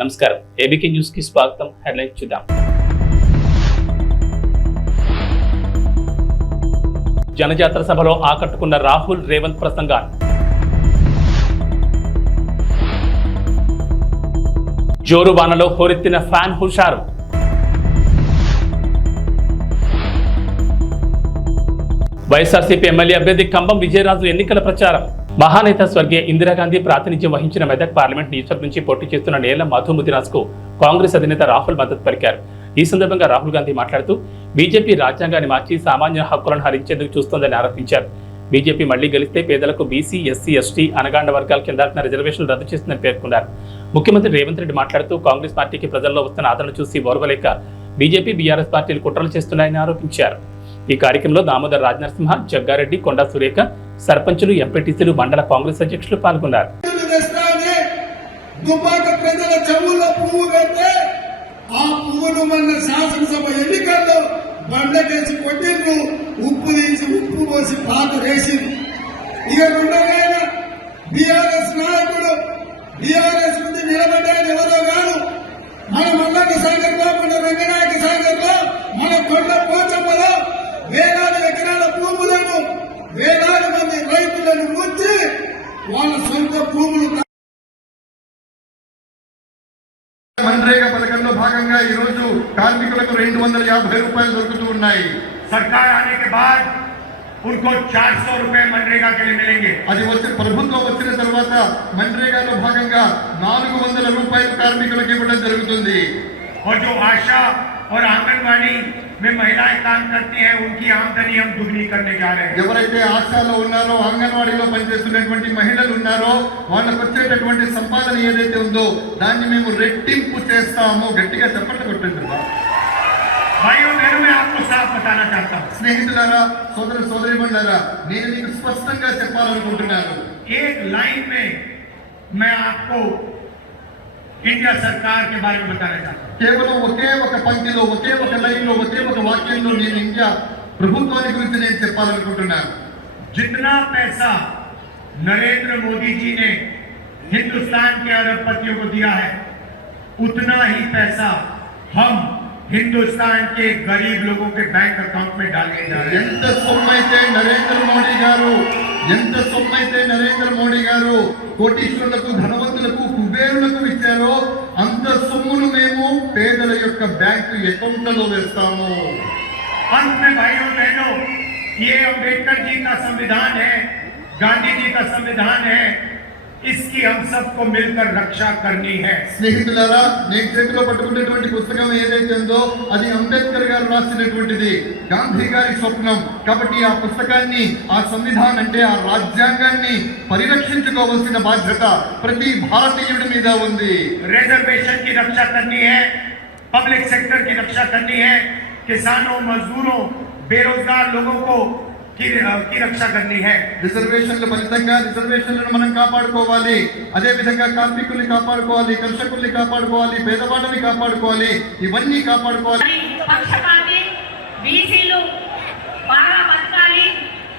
నమస్కారం ABK news కి స్వాగతం. హెడ్లైన్స్ చూద్దాం. జనజాతర సభలో ఆకట్టుకున్న రాహుల్ రేవంత్ ప్రసంగాలు. జోరు వానలో హోరెత్తిన ఫ్యాన్ హుషారు. వైఎస్ఆర్సీపీ ఎమ్మెల్యే అభ్యర్థి కంబం విజయరాజు ఎన్నికల ప్రచారం. మహానేత స్వర్గీయ ఇందిరాగాంధీ ప్రాతినిధ్యం వహించిన మెదక్ పార్లమెంట్ నియోజకవర్గం నుంచి పోటీ చేస్తున్న నేల మధు ముదిరాజ్కు కాంగ్రెస్ అధినేత రాహుల్ మద్దతు పలికారు. ఈ సందర్భంగా రాహుల్ గాంధీ మాట్లాడుతూ బీజేపీ రాజ్యాంగాన్ని మార్చి సామాన్య హక్కులను హరించేందుకు చూస్తోందని ఆరోపించారు. బీజేపీ మళ్లీ గెలిస్తే పేదలకు బీసీ, ఎస్సీ, ఎస్టీ, అనగాండ వర్గాల కింద రిజర్వేషన్లు రద్దు చేస్తుందని పేర్కొన్నారు. ముఖ్యమంత్రి రేవంత్ రెడ్డి మాట్లాడుతూ కాంగ్రెస్ పార్టీకి ప్రజల్లో వస్తున్న ఆదరణ చూసి ఓర్వలేక బీజేపీ, బీఆర్ఎస్ పార్టీలు కుట్రలు చేస్తున్నాయని ఆరోపించారు. ఈ కార్యక్రమంలో దామోదర్ రాజనరసింహ, జగ్గారెడ్డి, కొండా సురేఖ, సర్పంచులు, ఎంపీటీసీలు, మండల కాంగ్రెస్ అధ్యక్షులు పాల్గొన్నారు. వేలాది ఎకరాల భూములను వేలాది మంది రైతులను ముంచి వాళ్ళ సొంత భూములు मनरेगा పథకంలో భాగంగా ఈ రోజు కార్మికులకు 250 రూపాయలు దొరుకుతూ ఉన్నాయి. सरकार आने के बाद उनको 400 रुपए मनरेगा के लिए मिलेंगे. అది వచ్చే ప్రభుత్వం వచ్చిన తర్వాత मनरेगाలో భాగంగా 400 రూపాయలు కార్మికులకు ఇవ్వడం జరుగుతుంది. और जो आशा और आंगनवाड़ी में महिलाएं काम करती हैं उनकी आमदनी हम दुगनी करने जा रहे हैं. ఎవరైతే ఆశాలో ఉన్నారో, అంగన్వాడీలో పనిచేస్తున్నటువంటి మహిళలు ఉన్నారో వాళ్ళకు వచ్చేటటువంటి సంపాదన ఏదైతే ఉందో దాన్ని మేము రెట్టింపు చేస్తాము. గట్టిగా చెప్పండి కొట్టండి. भाइयों बहनों मैं आपको साफ बताना चाहता हूँ. స్నేహితులారా, సోదర సోదరీమణులారా, నేను మీకు స్పష్టంగా చెప్పాలనుకుంటున్నాను. एक लाइन में मैं आपको इंडिया सरकार के बारे में बताना चाहता हूँ. కేవలం ఒకే ఒక పంక్తిలో, ఒకే ఒక లైన్లో, ఒకే ఒక వాక్యంలో నేను ఇండియా ప్రభుత్వాన్ని గురించి నేను చెప్పాలనుకుంటున్నాను. जितना पैसा नरेंद्र मोदी जी ने हिंदुस्तान के अरबपतियों को दिया है उतना ही पैसा हम हिंदुस्तान के गरीब लोगों के बैंक अकाउंट में डालने जा रहे हैं. ఎంత సొమ్మైతే నరేంద్ర మోడీ గారు కోటీశ్వరులకు, ధనవంతులకు, కుబేరులకు ఇచ్చారో అంత సొమ్మును మేము పేదల యొక్క బ్యాంకు అకౌంట్లలో వేస్తాము. अंत में भाइयों बहनों, ये अम्बेडकर जी का संविधान है, गांधी जी का संविधान है, इसकी हम सबको मिलकर रक्षा करनी है. స్నేహితులారా, నేను చేతిలో పట్టుకున్నటువంటి పుస్తకం ఏదైతే ఉందో అది అంబేద్కర్ గారు రాసినటువంటిది, గాంధీ గారి స్వప్నం. కాబట్టి ఆ పుస్తకాన్ని, ఆ సంవిధానం అంటే ఆ రాజ్యాంగాన్ని పరిరక్షించుకోవాల్సిన బాధ్యత ప్రతి భారతీయుడి మీద ఉంది. रिजर्वेशन की रक्षा करनी है, पब्लिक सेक्टर की रक्षा करनी है, किसानों, मजदूरों, बेरोजगार लोगों को की रक्षा करनी है. రిజర్వేషన్ల ఫలితంగా రిజర్వేషన్లను మనం కాపాడుకోవాలి. అదే విధంగా కార్మికుల్ని కాపాడుకోవాలి, కర్షకుల్ని కాపాడుకోవాలి, పేదవాళ్ళని కాపాడుకోవాలి. ఇవన్నీ కాపాడుకోవాలి. పక్షపాతి బీసీలు బాగా బతకాలి,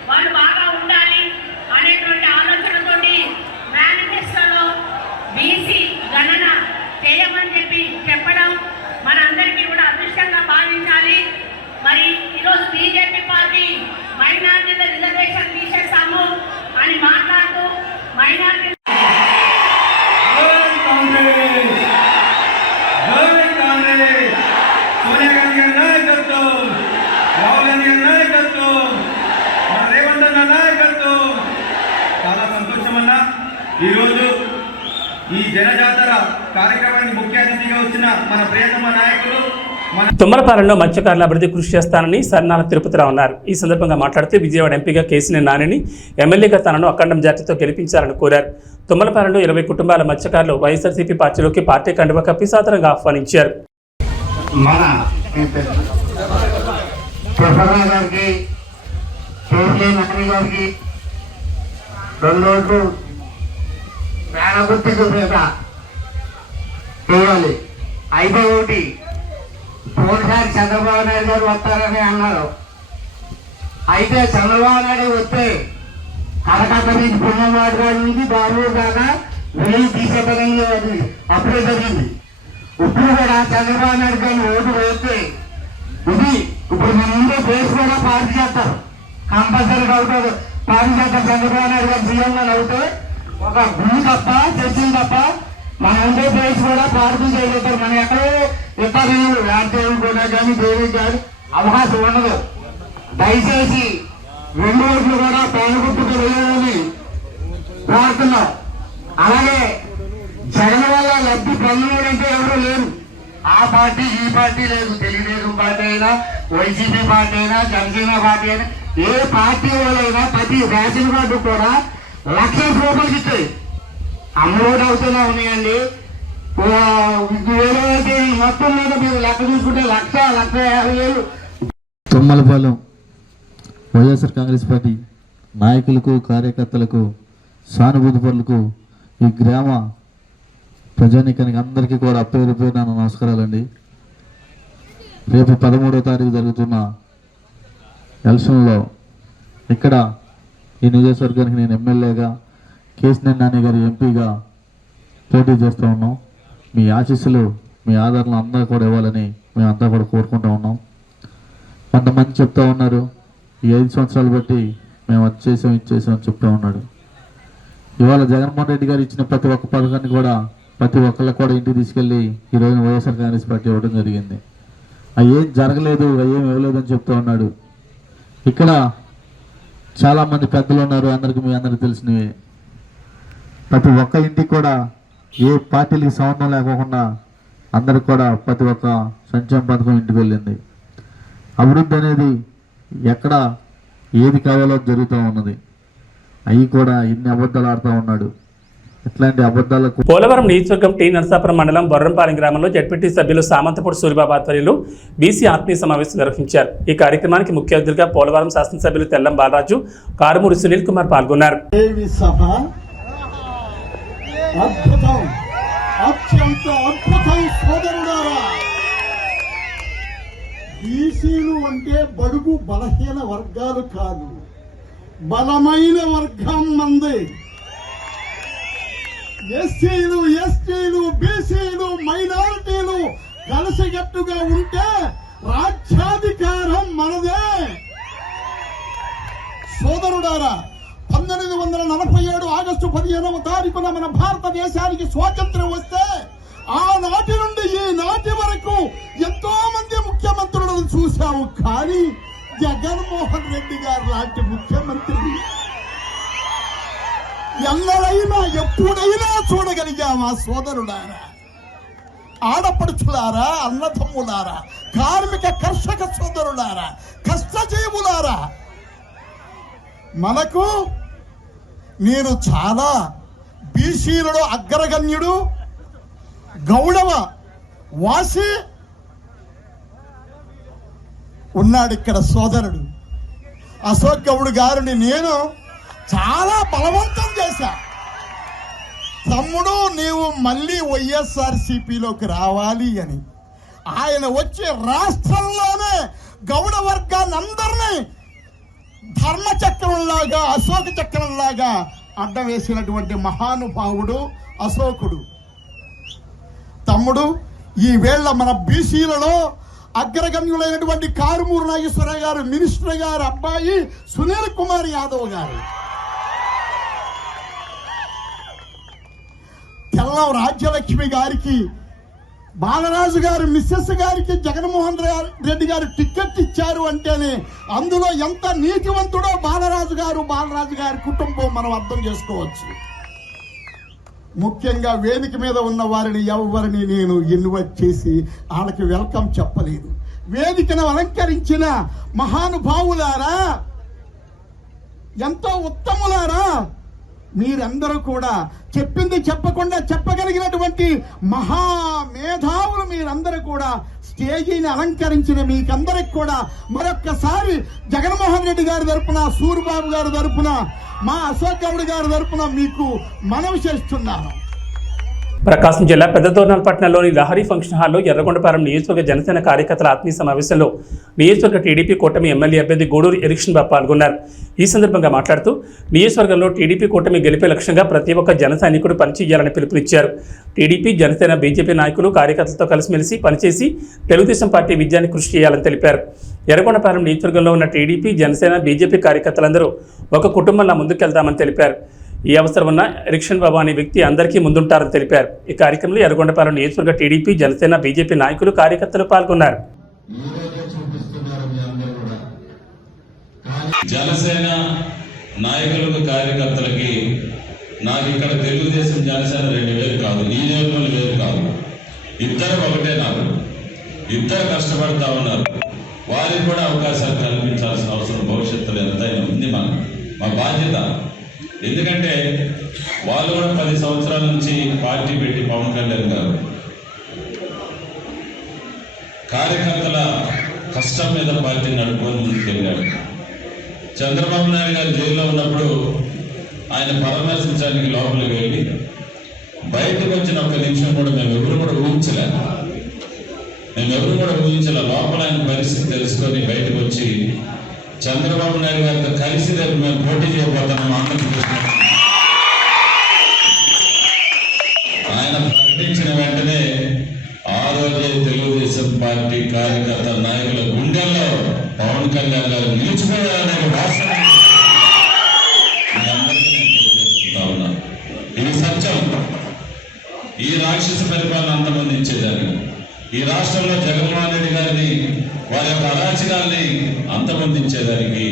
వాళ్ళు బాగా ఉండాలి అనేటువంటి ఆలోచనతోటి మేనిఫెస్టోలో బీసీ గణన చేయమని చెప్పడం మనందరికీ కూడా అదృష్టంగా భావించాలి. మరి ఈరోజు బీజేపీ పార్టీ మైనార్టీల రిజర్వేషన్ తీసేస్తాము అని మాట్లాడుతూ మైనార్టీ సోనియా గాంధీ గారి నాయకత్వం, రాహుల్ గాంధీ గారి నాయకత్వం, మన రేవంత్ అన్న నాయకత్వం. చాలా సంతోషం అన్న. ఈరోజు ఈ జనజాతర కార్యక్రమానికి ముఖ్య అతిథిగా వచ్చిన మన ప్రియతమ నాయకులు తుమ్మలపాలెంలో మత్స్యకారుల అభివృద్ధి కృషి చేస్తానని సన్నాల తిరుపతిరావు అన్నారు. ఈ సందర్భంగా మాట్లాడుతూ విజయవాడ ఎంపీగా కేసీఆర్ నానిని, ఎమ్మెల్యేగా తనను అఖండ మెజార్టీతో గెలిపించాలని కోరారు. తుమ్మలపాలెంలో 20 కుటుంబాల మత్స్యకారులు వైఎస్ఆర్సీపీ పార్టీలోకి పార్టీ కండువా కప్పి సాదరంగా ఆహ్వానించారు. అయితే ఒకటి పోయినసారి చంద్రబాబు నాయుడు గారు వస్తారని అన్నారు. అయితే చంద్రబాబు నాయుడు వస్తే కలకత్తా నుంచి పుణ్యవాడ నుంచి బెంగళూరు దాకా వెయ్యి తీసేపడంగా అప్పుడే జరిగింది. ఇప్పుడు కూడా చంద్రబాబు నాయుడు గారిని ఓటు వేస్తే ఇది ఇప్పుడు మన ముందే బేస్ కూడా పార్టీ చేస్తారు, కంపల్సరీగా అవుతారు. పార్టీ చేస్తారు. చంద్రబాబు నాయుడు గారు సీఎంగా అవుతే ఒక భూమి తప్ప చర్చలు తప్ప మన ఉండే బేస్ కూడా పార్టీ చేయగలుగుతారు. మనం ఎక్కడో ఇతర రాజ్యాలు కూడా కానీ దేవి కానీ అవకాశం ఉండదు. దయచేసి 2 ఓట్లు కూడా పేదగుట్టుకు వెళ్ళాలని ప్రార్థన. అలాగే జగన్ వల్ల లబ్ధి పొందడంటే ఎవరు లేరు. ఆ పార్టీ ఈ పార్టీ లేదు. తెలుగుదేశం పార్టీ అయినా, వైసీపీ పార్టీ అయినా, జనసేన పార్టీ అయినా, ఏ పార్టీ వాళ్ళైనా ప్రతి రేషన్ కార్డు కూడా 1,00,000 రూపాయలకి ఇస్తాయి. అమ్మఒడి అవుతూనే ఉన్నాయండి. వేరే మొత్తం మీద మీరు లెక్క చూసుకుంటే 1,50,000 తుమ్మలపాలెం వైఎస్ఆర్ కాంగ్రెస్ పార్టీ నాయకులకు, కార్యకర్తలకు, సానుభూతి పరులకు, ఈ గ్రామ ప్రజానీకానికి అందరికీ కూడా పేరు పేరున నమస్కారాలండి. రేపు 13వ తారీఖు జరుగుతున్న ఎలక్షన్లో ఇక్కడ ఈ నియోజకవర్గానికి నేను ఎమ్మెల్యేగా, కేశినేని నాని గారి ఎంపీగా పోటీ చేస్తూ ఉన్నాం. మీ ఆశీస్సులు, మీ ఆదరణ అందరూ కూడా ఇవ్వాలని మేమంతా కూడా కోరుకుంటూ ఉన్నాం. కొంతమంది చెప్తా ఉన్నారు, ఈ 5 సంవత్సరాలు బట్టి మేము అది చేసాం, ఇది చేసాం అని చెప్తా ఉన్నాడు. ఇవాళ జగన్మోహన్ రెడ్డి గారు ఇచ్చిన ప్రతి ఒక్క పథకాన్ని కూడా ప్రతి ఒక్కళ్ళకి కూడా ఇంటికి తీసుకెళ్ళి ఈరోజు వైఎస్ఆర్ కాంగ్రెస్ పార్టీ ఇవ్వడం జరిగింది. అవి ఏం జరగలేదు, అవి ఏం ఇవ్వలేదు అని చెప్తూ ఉన్నాడు. ఇక్కడ చాలామంది పెద్దలు ఉన్నారు, మీ అందరికీ తెలిసినవి. ప్రతి ఒక్క ఇంటికి కూడా ఏ పార్టీలకి సంబంధం లేకోకుండా అందరికి కూడా ప్రతి ఒక్క సంక్షేమ పథకం ఇంటికి వెళ్ళింది. అభివృద్ధి అనేది ఎక్కడ ఏది కావాలో జరుగుతూ ఉన్నది. అవి కూడా ఇన్ని అబద్ధాలు ఆడుతూ ఉన్నాడు. ఇట్లాంటి అబద్ధాలకు పోలవరం నియోజకవర్గం టీ నరసాపురం మండలం బొర్రంపాలెం గ్రామంలో జడ్పీటీ సభ్యులు సామంతపూడి సూరిబాబు ఆధ్వర్యంలో బీసీ ఆత్మీయ సమావేశం నిర్వహించారు. ఈ కార్యక్రమానికి ముఖ్య అతిథిగా పోలవరం శాసనసభ్యులు తెల్లం బాలరాజు, కారుమూరి సునీల్ కుమార్ పాల్గొన్నారు. బీసీలు అంటే బడుగు బలహీన వర్గాలు కాదు, బలమైన వర్గం మంది. ఎస్సీలు, ఎస్టీలు, బీసీలు, మైనారిటీలు కలిసికట్టుగా ఉంటే రాజ్యాధికారం మనదే. సోదరుడారా, 1947 ఆగస్టు 15వ తారీఖున మన భారతదేశానికి స్వాతంత్ర్యం వస్తే ఆనాటి నుండి ఈనాటి వరకు ఎంతో మంది ముఖ్యమంత్రులను చూశాము. కానీ జగన్మోహన్ రెడ్డి గారు లాంటి ముఖ్యమంత్రి ఎన్నడైనా ఎప్పుడైనా చూడగలిగామా? సోదరులారా, ఆడపడుచులారా, అన్నదమ్ములారా, కార్మిక కర్షక సోదరులారా, కష్టజీవులారా, మనకు నేను చాలా బీసీలలో అగ్రగణ్యుడు, గౌడవ వాసి ఉన్నాడు ఇక్కడ సోదరుడు అశోక్ గౌడ్ గారిని నేను చాలా బలవంతం చేశా. తమ్ముడు, నీవు మళ్ళీ వైఎస్ఆర్సీపీలోకి రావాలి అని. ఆయన వచ్చి రాష్ట్రంలోనే గౌడ వర్గాన్ని అందరినీ ధర్మచక్రంలాగా, అశోక చక్రంలాగా అడ్డం వేసినటువంటి మహానుభావుడు అశోకుడు. తమ్ముడు, ఈ వేళ మన బీసీలలో అగ్రగణ్యులైనటువంటి కారుమూరు నాగేశ్వరరావు గారు, మినిస్టర్ గారు అబ్బాయి సునీల్ కుమార్ యాదవ్ గారు, తెల్లం రాజ్యలక్ష్మి గారికి, బాలరాజు గారు మిస్సెస్ గారికి జగన్మోహన్ రెడ్డి గారు టికెట్ ఇచ్చారు అంటేనే అందులో ఎంత నీతివంతుడో బాలరాజు గారి కుటుంబం మనం అర్థం చేసుకోవచ్చు. ముఖ్యంగా వేదిక మీద ఉన్న వారిని ఎవరిని నేను ఇన్వైట్ చేసి వాళ్ళకి వెల్కమ్ చెప్పలేదు. వేదికను అలంకరించిన మహానుభావులారా, ఎంతో ఉత్తములారా, మీరందరూ కూడా చెప్పింది చెప్పకుండా చెప్పగలిగినటువంటి మహామేధావులు మీరందరూ కూడా స్టేజీని అలంకరించిన మీకందరికి కూడా మరొక్కసారి జగన్మోహన్ రెడ్డి గారి తరపున, సూరిబాబు గారి తరపున, మా అశోక్ గౌడ్ గారి తరపున మీకు మనవి చేస్తున్నాను. ప్రకాశం జిల్లా పెద్దదోర్నాలపట్నంలోని లహరి ఫంక్షన్ హాల్లో ఎర్రగొండపాలెం నియోజకవర్గ జనసేన కార్యకర్తల ఆత్మీయ సమావేశంలో నియోజకవర్గ టీడీపీ కూటమి ఎమ్మెల్యే అభ్యర్థి గూడూరు ఎరిక్షన్ బాబు పాల్గొన్నారు. ఈ సందర్భంగా మాట్లాడుతూ నియోజకవర్గంలో టీడీపీ కూటమి గెలిపే లక్ష్యంగా ప్రతి ఒక్క జన సైనికుడు పనిచేయాలని పిలుపునిచ్చారు. టీడీపీ, జనసేన, బీజేపీ నాయకులు కార్యకర్తలతో కలిసిమెలిసి పనిచేసి తెలుగుదేశం పార్టీ విజయాన్ని కృషి చేయాలని తెలిపారు. ఎర్రగొండపాలెం నియోజకవర్గంలో ఉన్న టీడీపీ, జనసేన, బీజేపీ కార్యకర్తలందరూ ఒక కుటుంబంలా ముందుకెళ్తామని తెలిపారు. ఈ అవసరం ఉన్న ఎరిక్షన్ బాబు అనే వ్యక్తి అందరికీ ముందుంటారని తెలిపారు. ఈ కార్యక్రమంలో ఎర్రగొండపాలెం నియోజకవర్గ టీడీపీ, జనసేన, బీజేపీ నాయకులు కార్యకర్తలు పాల్గొన్నారు. జనసేన నాయకులకు కార్యకర్తలకి నాకు ఇక్కడ తెలుగుదేశం జనసేన 2 వేలు కాదు, ఈ నియోజకవర్గంలో వేరు కాదు, ఇద్దరు ఒకటే. నాకు ఇద్దరు కష్టపడతా ఉన్నారు. వారికి కూడా అవకాశాలు కల్పించాల్సిన అవసరం భవిష్యత్తులో ఎంతైనా ఉంది. మా బాధ్యత. ఎందుకంటే వాళ్ళు కూడా 10 సంవత్సరాల నుంచి పార్టీ పెట్టి పవన్ కళ్యాణ్ గారు కార్యకర్తల కష్టం మీద పార్టీ నడుపుకొని ముందుకెళ్ళాడు. చంద్రబాబు నాయుడు గారు జైల్లో ఉన్నప్పుడు ఆయన పరామర్శించడానికి లోపలికి వెళ్ళి బయటకు వచ్చిన 1 నిమిషం కూడా మేమెవరు కూడా ఊహించలే. లోపల ఆయన పరిస్థితి తెలుసుకొని బయటకు వచ్చి చంద్రబాబు నాయుడు గారితో కలిసి రేపు మేము పోటీ చేయబోతున్నాం ఆంధ్రప్రదేశ్. ఆయన ప్రకటించిన వెంటనే ఆ రోజే తెలుగుదేశం పార్టీ కార్యకర్త నాయకుల గుండెల్లో పవన్ కళ్యాణ్ గారు నిలిచిపోయారనే వాస్తవం ఇది సత్యం. ఈ రాక్షస పరిపాలన అంతమందించేదాన్ని, ఈ రాష్ట్రంలో జగన్మోహన్ రెడ్డి గారిని వారి యొక్క అరాచకాల్ని అంతమందించేదానికి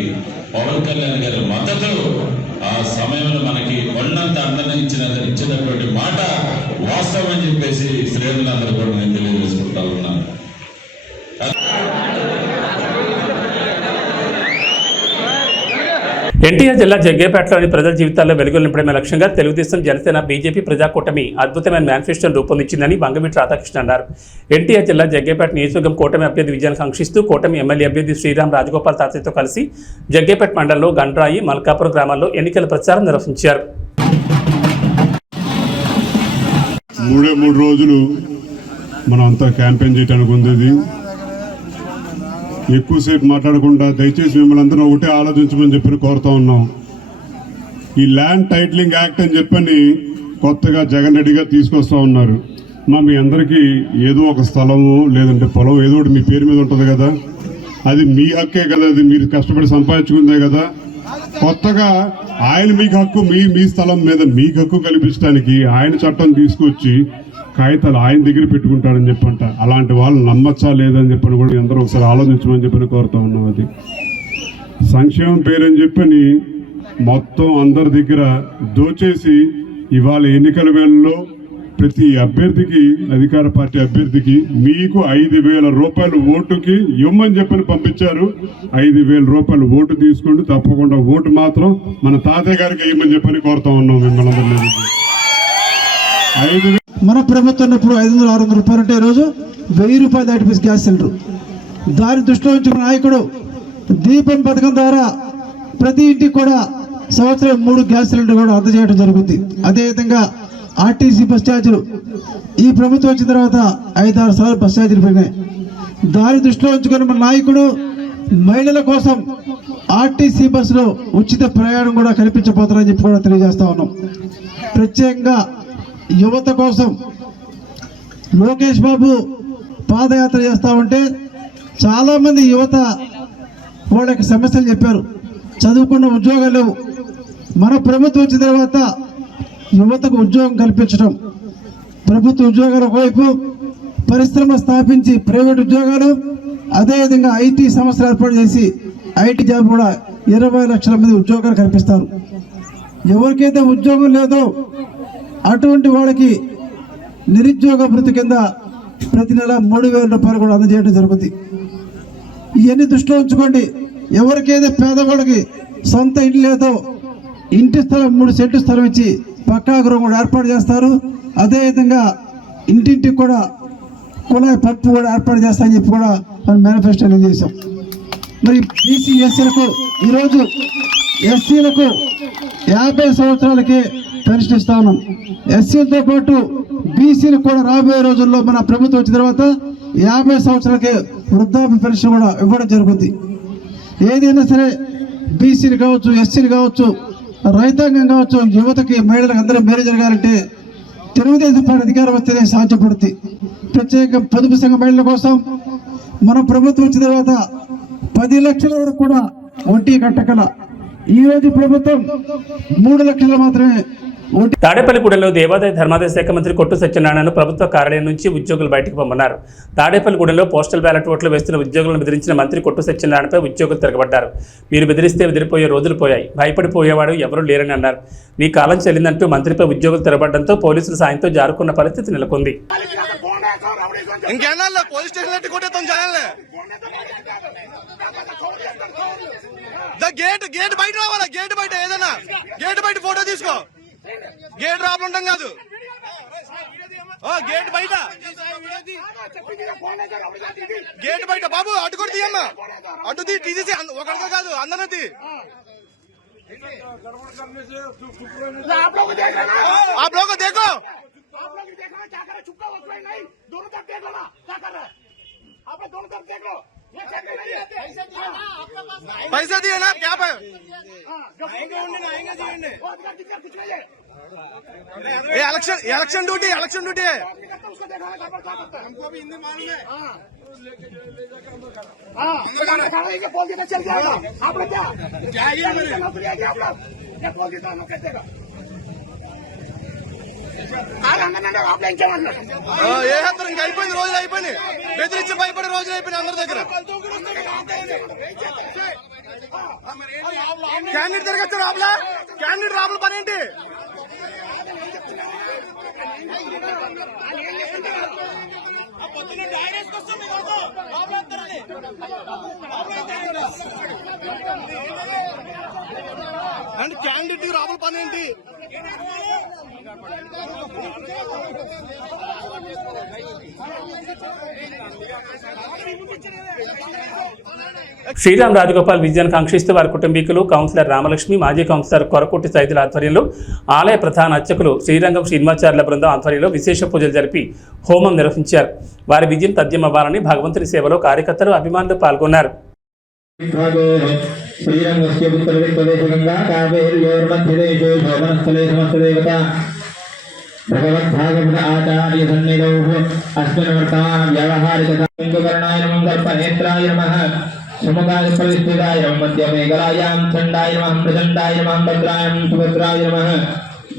పవన్ కళ్యాణ్ గారి మద్దతు ఆ సమయంలో మనకి కొండంత అండగా ఇచ్చినటువంటి మాట వాస్తవం అని చెప్పేసి శ్రేణులందరూ కూడా నేను తెలియజేసుకుంటా ఉన్నాను. ఎన్టీఆర్ జిల్లా జగ్గేపేటలోని ప్రజల జీవితాల్లో వెలుగులు నింపడమే లక్ష్యంగా తెలుగుదేశం, జనసేన, బీజేపీ ప్రజాకూటమి అద్భుతమైన మేనిఫెస్టోను రూపొందించిందని బంగమిటి రాధాకృష్ణ అన్నారు. ఎన్టీఆర్ జిల్లా జగ్గేపేట నియోజకవర్గం కూటమి అభ్యర్థి విజయాన్ని కాంక్షిస్తూ కూటమి ఎమ్మెల్యే అభ్యర్థి శ్రీరామ్ రాజగోపాల్ తాతయ్యతో కలిసి జగ్గేపేట మండలంలో గండ్రాయి, మల్కాపురం గ్రామాల్లో ఎన్నికల ప్రచారం నిర్వహించారు. 3 రోజులు మనం అంతా క్యాంపెయిన్ చేయడానికి ఉంది. ఎక్కువసేపు మాట్లాడకుండా దయచేసి మిమ్మల్ని అందరూ ఒకటే ఆలోచించమని చెప్పి కోరుతా ఉన్నాం. ఈ ల్యాండ్ టైటిలింగ్ యాక్ట్ అని చెప్పని కొత్తగా జగన్ రెడ్డి గారు తీసుకొస్తా ఉన్నారు. మీ అందరికీ ఏదో ఒక స్థలము లేదంటే పొలం ఏదో ఒకటి మీ పేరు మీద ఉంటుంది కదా, అది మీ హక్కే కదా, అది మీరు కష్టపడి సంపాదించుకుందే కదా. కొత్తగా ఆయన మీకు హక్కు, మీ స్థలం మీద మీకు హక్కు కల్పించడానికి ఆయన చట్టం తీసుకొచ్చి కాగితాలు ఆయన దగ్గర పెట్టుకుంటారని చెప్పంట. అలాంటి వాళ్ళు నమ్మచ్చా లేదని చెప్పని కూడా అందరూ ఒకసారి ఆలోచించమని చెప్పని కోరుతా ఉన్నాం. అది సంక్షేమం పేరని చెప్పని మొత్తం అందరి దగ్గర దోచేసి ఇవాళ ఎన్నికల వేళల్లో ప్రతి అభ్యర్థికి, అధికార పార్టీ అభ్యర్థికి మీకు 5,000 రూపాయలు ఓటుకి ఇవ్వమని చెప్పని పంపించారు. 5,000 రూపాయలు ఓటు తీసుకోండి, తప్పకుండా ఓటు మాత్రం మన తాతయ్య గారికి ఇవ్వమని చెప్పని కోరుతా ఉన్నాం మిమ్మల్ని అందరినీ. 5,000 మన ప్రభుత్వం ఇప్పుడు 500-600 రూపాయలు ఉంటే ఈరోజు 1000 రూపాయలు దాటిపేసి గ్యాస్ సిలిండర్. దాని దృష్టిలో ఉంచుకున్న నాయకుడు దీపం పథకం ద్వారా ప్రతి ఇంటికి కూడా సంవత్సరం 3 గ్యాస్ సిలిండర్ కూడా అందజేయడం జరుగుతుంది. అదేవిధంగా ఆర్టీసీ బస్ ఛార్జీలు ఈ ప్రభుత్వం వచ్చిన తర్వాత 5-6 సార్లు బస్ ఛార్జీలు పెరిగినాయి. దాని దృష్టిలో ఉంచుకున్న మన నాయకుడు మహిళల కోసం ఆర్టీసీ బస్సులో ఉచిత ప్రయాణం కూడా కల్పించబోతారని చెప్పి కూడా తెలియజేస్తా ఉన్నాం. ప్రత్యేకంగా యువత కోసం లోకేష్ బాబు పాదయాత్ర చేస్తా ఉంటే చాలామంది యువత వాళ్ళ యొక్క సమస్యలు చెప్పారు. చదువుకున్న ఉద్యోగాలు లేవు. మన ప్రభుత్వం వచ్చిన తర్వాత యువతకు ఉద్యోగం కల్పించడం, ప్రభుత్వ ఉద్యోగాలు ఒకవైపు, పరిశ్రమ స్థాపించి ప్రైవేట్ ఉద్యోగాలు, అదేవిధంగా ఐటీ సంస్థలు ఏర్పాటు చేసి ఐటీ జాబ్ కూడా 20 లక్షల మంది ఉద్యోగాలు కల్పిస్తారు. ఎవరికైతే ఉద్యోగం లేదో అటువంటి వాళ్ళకి నిరుద్యోగ భృతి కింద ప్రతి నెల 3,000 రూపాయలు కూడా అందజేయడం జరుగుతుంది. ఇవన్నీ దృష్టిలో ఉంచుకోండి. ఎవరికైతే పేదవాళ్ళకి సొంత ఇంటి లేదో ఇంటి స్థలం 3 సెంట్లు స్థలం ఇచ్చి పక్కా గృహం కూడా ఏర్పాటు చేస్తారు. అదేవిధంగా ఇంటింటికి కూడా కుళాయి పప్పు కూడా ఏర్పాటు చేస్తామని చెప్పి కూడా మనం మేనిఫెస్టోలో చేసాం. మరి బీసీ ఎస్సీలకు ఈరోజు ఎస్సీలకు 50 సంవత్సరాలకే పెన్షన్ ఇస్తా ఉన్నాం. ఎస్సీలతో పాటు బీసీలకు కూడా రాబోయే రోజుల్లో మన ప్రభుత్వం వచ్చిన తర్వాత 50 సంవత్సరాలకే వృద్ధాప్య పెన్షన్ కూడా ఇవ్వడం జరుగుతుంది. ఏదైనా సరే బీసీలు కావచ్చు, ఎస్సీలు కావచ్చు, రైతాంగం కావచ్చు, యువతకి, మహిళలకు అందరూ మేలు జరగాలంటే తెలుగుదేశం పార్టీ అధికారం వస్తేనే సాధ్యపడుతుంది. ప్రత్యేక పొదుపు సంఘ మహిళల కోసం మన ప్రభుత్వం వచ్చిన తర్వాత 10 లక్షల వరకు కూడా వడ్డీ కట్టగల. ఈ రోజు ప్రభుత్వం 3 లక్షలు మాత్రమే. తాడేపల్లిగూడెంలో దేవాదాయ ధర్మాదాయ శాఖ మంత్రి కొట్టు సత్యనారాయణను ప్రభుత్వ కార్యాలయం నుంచి ఉద్యోగులు బయటకు పంపన్నారు. తాడేపల్లిగూడెంలో పోస్టల్ బ్యాలెట్ ఓట్లు వేస్తున్న ఉద్యోగులను బెదిరించిన మంత్రి కొట్టు సత్యనారాయణపై ఉద్యోగులు తిరగబడ్డారు. మీరు బెదిరిస్తే బెదిరిపోయే రోజులు పోయాయి, భయపడిపోయేవాడు ఎవరూ లేరని అన్నారు. మీ కాలం చెల్లిందంటూ మంత్రిపై ఉద్యోగులు తిరగబడడంతో పోలీసుల సాయంతో జారుకున్న పరిస్థితి నెలకొంది. గేట్ బయట రావాలా, గేట్ బయట ఏదైనా గేట్ బయట ఫోటో తీసుకో. గేట్ రాబడి ఉంటాం కాదు, గేట్ బయట, గేట్ బయట బాబు అటు కూడా తీయమ్మా, అటు తీసేసి ఒకరితో కాదు అందరూ తీ. आप लोग को देखो, पैसा दिए ना क्या पे इलेक्शन ड्यूटी है, हमको भी हिंदी मालूम है. चल जाएगा आप लोग क्या ఏ హత్రం ఇంకా అయిపోయింది, రోజులు అయిపోయింది, బెదిరించి భయపడే రోజులు అయిపోయినాయి అందరి దగ్గర. క్యాండిడేట్ తిరగచ్చు రాబులా, క్యాండిడేట్ రాబుల పని ఏంటి? అండ్ క్యాండిడేట్ రాబుల పని ఏంటి? శ్రీరామ్ రాజగోపాల్ విజయాన్ని కాంక్షిస్తూ వారి కుటుంబీకులు, కౌన్సిలర్ రామలక్ష్మి, మాజీ కౌన్సిలర్ కొరకుట్టి సైదుల ఆధ్వర్యంలో ఆలయ ప్రధాన అర్చకులు శ్రీరంగం శ్రీనివాచార్యుల బృందం ఆధ్వర్యంలో విశేష పూజలు జరిపి హోమం నిర్వహించారు. వారి విజయం తథ్యమవ్వాలని భగవంతుని సేవలో కార్యకర్తలు, అభిమానులు పాల్గొన్నారు. శ్రీరంగస్య ఉత్తరదిక్ప్రదేశగంగా కావేర్యోర్మధ్యదేశే శోభనస్థలే సమస్తదేవతా భగవద్భాగవత ఆచార్య సన్నిధౌ అస్మిన్ వర్తమాన వ్యావహారికర్ణాయ నమః, కల్పనేత్రాయ నమః, సుముఖాయ ప్రవిష్టితాయ నమః, మధ్యమేకలాయాం చండాయ నమః, ప్రచండాయ నమః, భద్రాయం సుభద్రాయ నమః,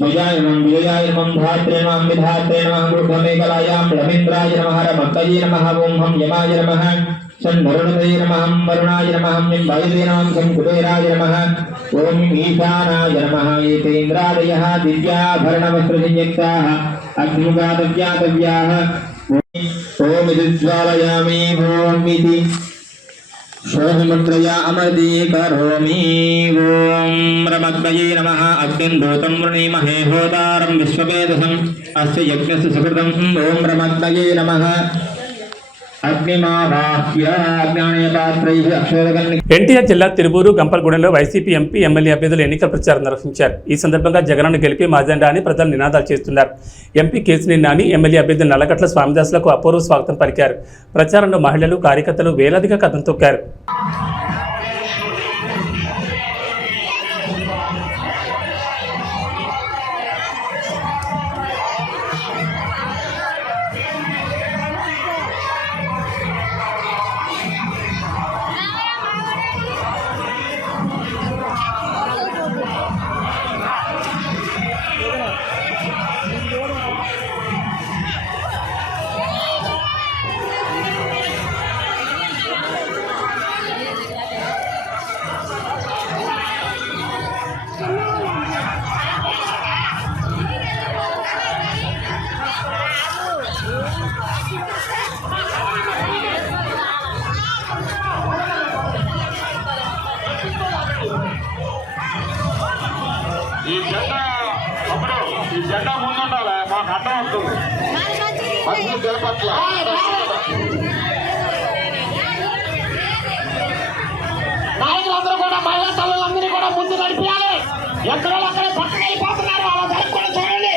భుజాయ నమః, విజయాయ నమః, ధాత్రే నమః, విధాత్రే నమః, మూఢమేకలాయాం రవీంద్రాయ నమః, రమత్తయే నమః, ఓం హం యమాయ నమః, షణ్వరుణదే నమః, వరుణాయ నమః, నింబాయదే నమః, కుబేరాయ నమః, ఓం ఈశానాయ నమః. ఏతేంద్రాదయః దివ్యాభరణవస్త్రసంయుక్తాః అగ్నిముఖాదవ్యాతవ్యాః. ఓం విద్జ్వాలయామి ఓం ఇతి శోభముద్రయా అమృతీకరోమి. ఓం రమగ్నయే నమః. అగ్నిందూతం వృణీమహే హోతారం విశ్వవేదసం అస్య యజ్ఞస్య సుకృతం. ఓం రమగ్నయే నమః. ఎన్టీఆర్ జిల్లా తిరువూరు, గంపలగూడెంలో వైసీపీ ఎంపీ, ఎమ్మెల్యే అభ్యర్థులు ఎన్నికల ప్రచారం నిర్వహించారు. ఈ సందర్భంగా జగన్ను గెలిపి మాజెండా అని ప్రజలు నినాదాలు చేస్తున్నారు. ఎంపీ కేసినేని నాని, ఎమ్మెల్యే అభ్యర్థి నల్లగట్ల స్వామిదాసులకు అపూర్వ స్వాగతం పలికారు. ప్రచారంలో మహిళలు, కార్యకర్తలు వేలాదిగా కథం తొక్కారు. ఈ జెండా ముందుండాలి, మాకు అడ్డం వస్తుంది. మంచి గెలపట్ల నాయకులందరూ కూడా, మహిళా తల్లులందరూ కూడా ముందు నడిపించాలి. ఎక్కడో అక్కడే పక్కన వెళ్ళిపోతున్నారు, అలా జరగకుండా చూడండి.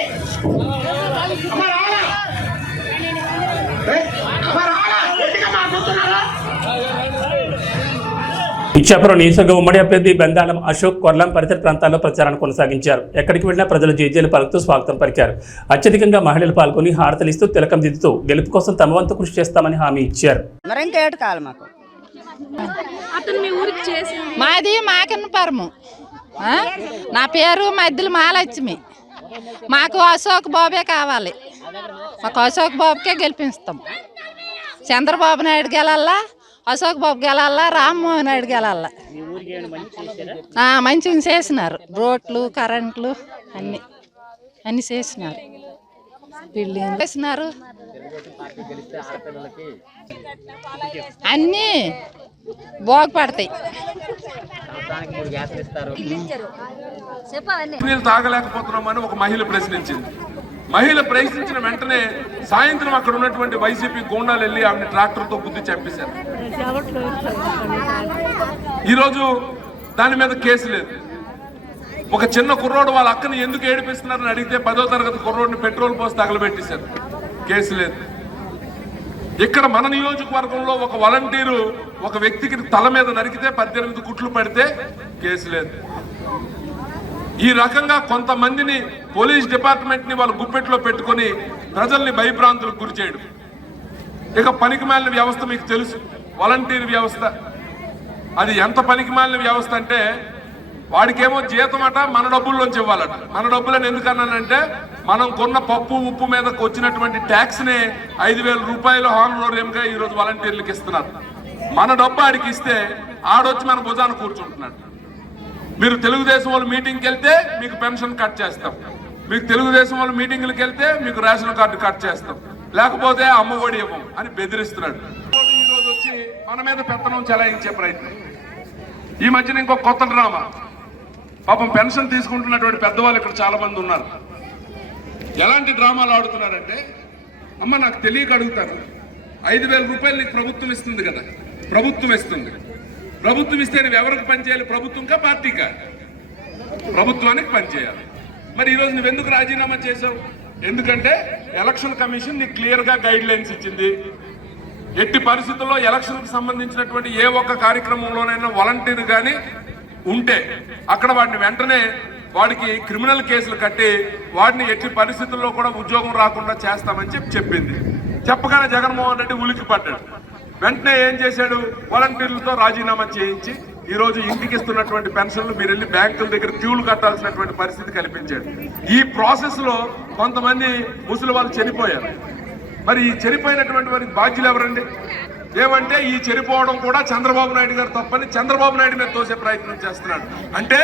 ఇచ్చాపురం నియోజకవర్గ ఉమ్మడి అభ్యర్థి బెందాళం అశోక్ కొర్లాం పరిసర ప్రాంతాల్లో ప్రచారాన్ని కొనసాగించారు. ఎక్కడికి వెళ్లినా ప్రజలు జేజేలు పలుకుతూ స్వాగతం పలికారు. అత్యధికంగా మహిళలు పాల్గొని హారతలిస్తూ తిలకం దిద్దుతూ గెలుపు కోసం తమ వంతు కృషి చేస్తామని హామీ ఇచ్చారు. మాది మాకన్నపురము. నా పేరు మధ్యలో మాలక్ష్మి. మాకు అశోక్ బాబే కావాలి. మాకు అశోక్ బాబుకే గెలిపిస్తాం. చంద్రబాబు నాయుడు గెలల్లా, అశోక్ బాబు గెలల్లా, రామ్మోహన్ నాయుడు గెలల్లా. మంచిగా చేసినారు. రోడ్లు, కరెంట్లు అన్ని చేసినారు. బిల్డింగ్ చేసినారు. అన్నీ బాగుపడతాయి. నీళ్ళు తాగలేకపోతున్నామని ఒక మహిళ ప్రశ్నించింది. మహిళ ప్రశ్నించిన వెంటనే సాయంత్రం అక్కడ ఉన్నటువంటి వైసీపీ గూండాలు వెళ్ళి ఆమెను ట్రాక్టర్తో గుద్ది చంపేశారు. ఈరోజు దాని మీద కేసు లేదు. ఒక చిన్న కుర్రోడు వాళ్ళ అక్కని ఎందుకు ఏడిపిస్తున్నారని అడిగితే 10వ తరగతి కుర్రోడిని పెట్రోల్ పోసి తగలబెట్టేశారు. కేసు లేదు. ఇక్కడ మన నియోజకవర్గంలో ఒక వాలంటీరు ఒక వ్యక్తికి తల మీద నరికితే 18 కుట్లు పడితే కేసు లేదు. ఈ రకంగా కొంతమందిని పోలీస్ డిపార్ట్మెంట్ ని వాళ్ళ గుప్పెట్లో పెట్టుకుని ప్రజల్ని భయభ్రాంతులకు గురి చేయడం. ఇక పనికిమాలిన వ్యవస్థ మీకు తెలుసు, వాలంటీర్ వ్యవస్థ. అది ఎంత పనికిమాలిన వ్యవస్థ అంటే వాడికేమో జీతం అట మన డబ్బుల్లోంచి ఇవ్వాలట. మన డబ్బులని ఎందుకన్నానంటే మనం కొన్న పప్పు ఉప్పు మీదకి వచ్చినటువంటి ట్యాక్స్ ని 5,000 రూపాయలు హానరేంగా ఈరోజు వాలంటీర్లకు ఇస్తున్నారు. మన డబ్బు ఆడికి ఇస్తే ఆడొచ్చి మన భుజాన్ని కూర్చుంటున్నాడు. మీరు తెలుగుదేశం వాళ్ళు మీటింగ్కి వెళ్తే మీకు పెన్షన్ కట్ చేస్తాం, మీకు తెలుగుదేశం వాళ్ళు మీటింగ్లకు వెళ్తే మీకు రేషన్ కార్డు కట్ చేస్తాం, లేకపోతే అమ్మఒడి ఇవ్వం అని బెదిరిస్తున్నాడు. ఈరోజు వచ్చి మన మీద పెత్తనం చెలాయించే ప్రయత్నం. ఈ మధ్యన ఇంకో కొత్త డ్రామా. పాపం పెన్షన్ తీసుకుంటున్నటువంటి పెద్దవాళ్ళు ఇక్కడ చాలా మంది ఉన్నారు. ఎలాంటి డ్రామాలు ఆడుతున్నారంటే, అమ్మ నాకు తెలియక అడుగుతాను, 5,000 రూపాయలు నీకు ప్రభుత్వం ఇస్తుంది కదా, ప్రభుత్వం ఇస్తుంది. ప్రభుత్వం ఇస్తే నువ్వు ఎవరికి పనిచేయాలి? ప్రభుత్వంకా పార్టీకా? ప్రభుత్వానికి పనిచేయాలి. మరి ఈరోజు నువ్వెందుకు రాజీనామా చేశావు? ఎందుకంటే ఎలక్షన్ కమిషన్ నీకు క్లియర్గా గైడ్ లైన్స్ ఇచ్చింది. ఎట్టి పరిస్థితుల్లో ఎలక్షన్కి సంబంధించినటువంటి ఏ ఒక్క కార్యక్రమంలోనైనా వాలంటీర్ కానీ ఉంటే అక్కడ వాడిని వెంటనే వాడికి క్రిమినల్ కేసులు కట్టి వాడిని ఎట్టి పరిస్థితుల్లో కూడా ఉద్యోగం రాకుండా చేస్తామని చెప్పింది. చెప్పగానే జగన్మోహన్ రెడ్డి ఉలికి పడ్డాడు. వెంటనే ఏం చేశాడు? వాలంటీర్లతో రాజీనామా చేయించి ఈరోజు ఇంటికి ఇస్తున్నటువంటి పెన్షన్లు మీరు వెళ్ళి బ్యాంకుల దగ్గర క్యూలు కట్టాల్సినటువంటి పరిస్థితి కల్పించాడు. ఈ ప్రాసెస్ లో కొంతమంది ముసలి వాళ్ళు చనిపోయారు. మరి ఈ చనిపోయినటువంటి వారికి బాధ్యులు ఎవరండి? ఏమంటే ఈ చనిపోవడం కూడా చంద్రబాబు నాయుడు గారు తప్పని చంద్రబాబు నాయుడు మీద తోసే ప్రయత్నం చేస్తున్నాడు. అంటే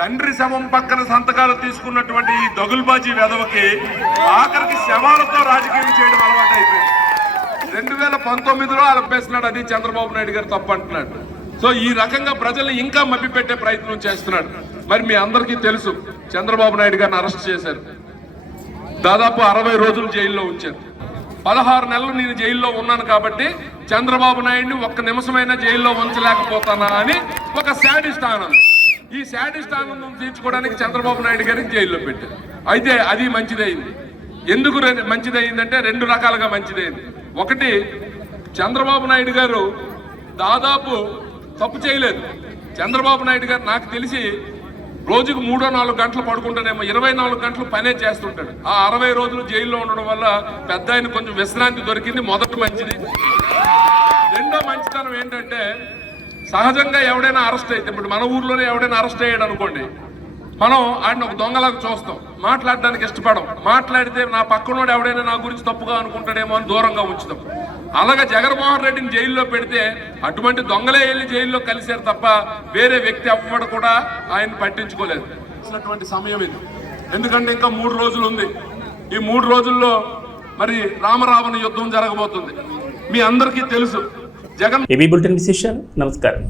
తండ్రి శవం పక్కన సంతకాలు తీసుకున్నటువంటి ఈ దగుల్బాజీ వెధవకి ఆఖరికి శవాలతో రాజకీయం చేయడం అలవాటు అయిపోయింది. 2019లో అలపేస్తున్నాడు, అది చంద్రబాబు నాయుడు గారు తప్పు అంటున్నాడు. సో ఈ రకంగా ప్రజల్ని ఇంకా మభ్యపెట్టే ప్రయత్నం చేస్తున్నాడు. మరి మీ అందరికీ తెలుసు, చంద్రబాబు నాయుడు గారిని అరెస్ట్ చేశారు. దాదాపు 60 రోజులు జైల్లో ఉంచారు. 16 నెలలు నేను జైల్లో ఉన్నాను కాబట్టి చంద్రబాబు నాయుడిని ఒక్క నిమిషమైనా జైల్లో ఉంచలేకపోతానా అని ఒక శాడిస్ట్ ఆనందం. ఈ శాడిస్ట్ ఆనందం తీర్చుకోవడానికి చంద్రబాబు నాయుడు గారిని జైల్లో పెట్టారు. అయితే అది మంచిదైంది. ఎందుకు మంచిదైందంటే 2 రకాలుగా మంచిదైంది. ఒకటి, చంద్రబాబు నాయుడు గారు దాదాపు తప్పు చేయలేదు. చంద్రబాబు నాయుడు గారు నాకు తెలిసి రోజుకు 3-4 గంటలు పడుకుంటానేమో, 24 గంటలు పనే చేస్తుంటాడు. ఆ 60 రోజులు జైల్లో ఉండడం వల్ల పెద్ద ఆయన కొంచెం విశ్రాంతి దొరికింది. మొదటి మంచిది. రెండో మంచితనం ఏంటంటే, సహజంగా ఎవడైనా అరెస్ట్ అయితే, ఇప్పుడు మన ఊర్లోనే ఎవడైనా అరెస్ట్ అయ్యాడు అనుకోండి, మనం ఆయన ఒక దొంగలాగా చూస్తాం, మాట్లాడడానికి ఇష్టపడం. మాట్లాడితే నా పక్కనోడు ఎవడైనా నా గురించి తప్పుగా అనుకుంటాడేమో అని దూరంగా ఉంచుతాం. అలాగే జగన్మోహన్ రెడ్డిని జైల్లో పెడితే అటువంటి దొంగలే వెళ్ళి జైల్లో కలిశారు తప్ప వేరే వ్యక్తి అవ్వడం కూడా ఆయన పట్టించుకోలేదు. సమయం ఇది. ఎందుకంటే ఇంకా 3 రోజులు ఉంది. ఈ 3 రోజుల్లో మరి రామరావణ యుద్ధం జరగబోతుంది. మీ అందరికీ తెలుసు. జగన్ ఏబీ బులెటిన్ విశేషాలు. నమస్కారం.